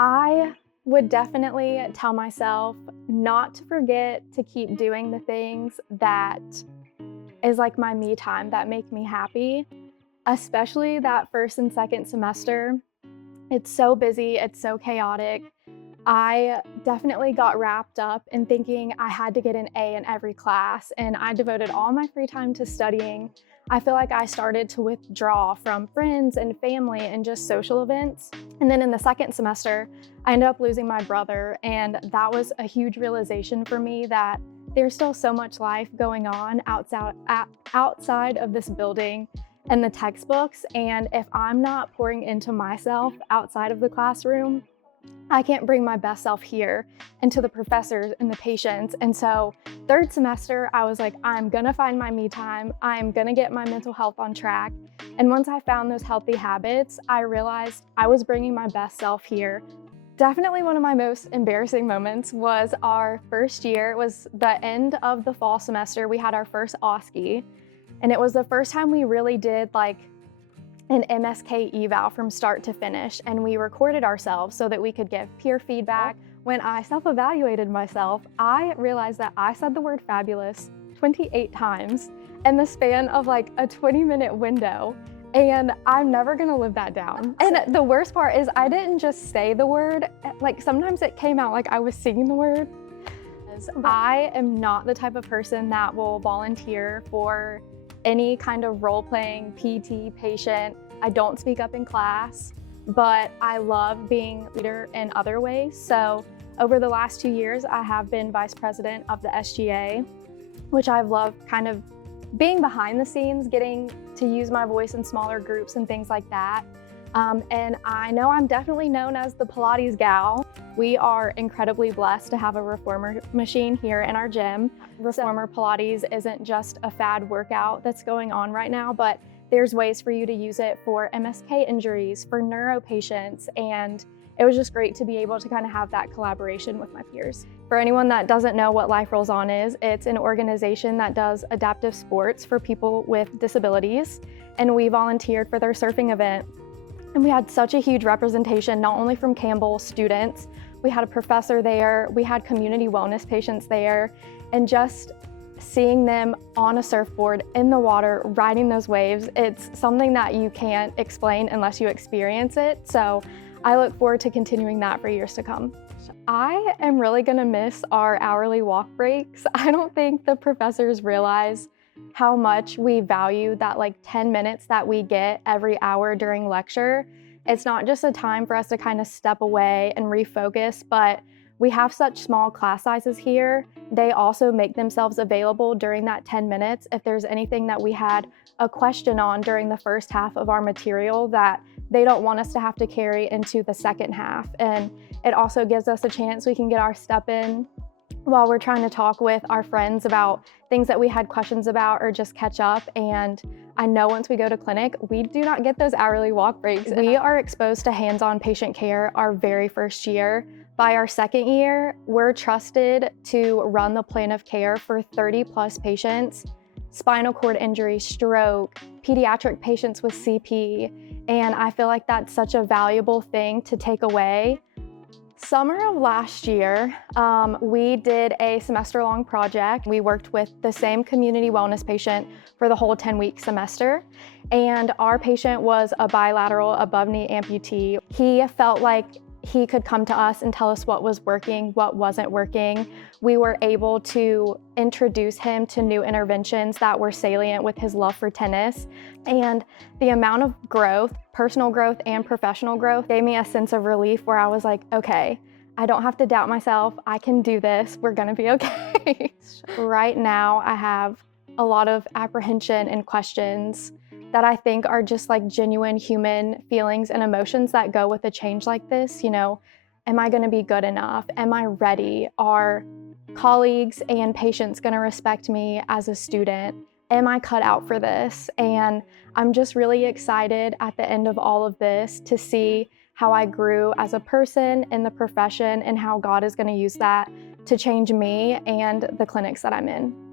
I would definitely tell myself not to forget to keep doing the things that is like my me time that make me happy, especially that first and second semester. It's so busy, it's so chaotic. I definitely got wrapped up in thinking I had to get an A in every class, and I devoted all my free time to studying. I feel like I started to withdraw from friends and family and just social events. And then in the second semester, I ended up losing my brother, and that was a huge realization for me that there's still so much life going on outside of this building and the textbooks. And if I'm not pouring into myself outside of the classroom, I can't bring my best self here and to the professors and the patients. And so third semester, I was like, I'm gonna find my me time. I'm gonna get my mental health on track. And once I found those healthy habits, I realized I was bringing my best self here. Definitely one of my most embarrassing moments was our first year. It was the end of the fall semester. We had our first OSCE, and it was the first time we really did like an MSK eval from start to finish, and we recorded ourselves so that we could give peer feedback. When I self-evaluated myself, I realized that I said the word fabulous 28 times in the span of like a 20-minute window, and I'm never gonna live that down. And the worst part is I didn't just say the word, like sometimes it came out like I was singing the word. I am not the type of person that will volunteer for any kind of role-playing PT patient. I don't speak up in class, but I love being a leader in other ways. So over the last 2 years, I have been vice president of the SGA, which I've loved kind of being behind the scenes, getting to use my voice in smaller groups and things like that. And I know I'm definitely known as the Pilates gal. We are incredibly blessed to have a reformer machine here in our gym. Reformer Pilates isn't just a fad workout that's going on right now, but there's ways for you to use it for MSK injuries, for neuro patients, and it was just great to be able to kind of have that collaboration with my peers. For anyone that doesn't know what Life Rolls On is, it's an organization that does adaptive sports for people with disabilities, and we volunteered for their surfing event. And we had such a huge representation, not only from Campbell students, we had a professor there, we had community wellness patients there, and just seeing them on a surfboard in the water, riding those waves, it's something that you can't explain unless you experience it. So I look forward to continuing that for years to come. I am really gonna miss our hourly walk breaks. I don't think the professors realize how much we value that like 10 minutes that we get every hour during lecture. It's not just a time for us to kind of step away and refocus, but we have such small class sizes here. They also make themselves available during that 10 minutes if there's anything that we had a question on during the first half of our material that they don't want us to have to carry into the second half. And it also gives us a chance we can get our step in while we're trying to talk with our friends about things that we had questions about or just catch up. And I know once we go to clinic, we do not get those hourly walk breaks. We are exposed to hands-on patient care our very first year. By our second year, we're trusted to run the plan of care for 30 plus patients, spinal cord injury, stroke, pediatric patients with CP. And I feel like that's such a valuable thing to take away. Summer of last year, we did a semester-long project. We worked with the same community wellness patient for the whole 10-week semester, and our patient was a bilateral above-knee amputee. He felt like he could come to us and tell us what was working, what wasn't working. We were able to introduce him to new interventions that were salient with his love for tennis. And the amount of growth, personal growth and professional growth, gave me a sense of relief where I was like, okay, I don't have to doubt myself. I can do this. We're gonna be okay. Right now, I have a lot of apprehension and questions that I think are just like genuine human feelings and emotions that go with a change like this. You know, am I gonna be good enough? Am I ready? Are colleagues and patients gonna respect me as a student? Am I cut out for this? And I'm just really excited at the end of all of this to see how I grew as a person in the profession and how God is gonna use that to change me and the clinics that I'm in.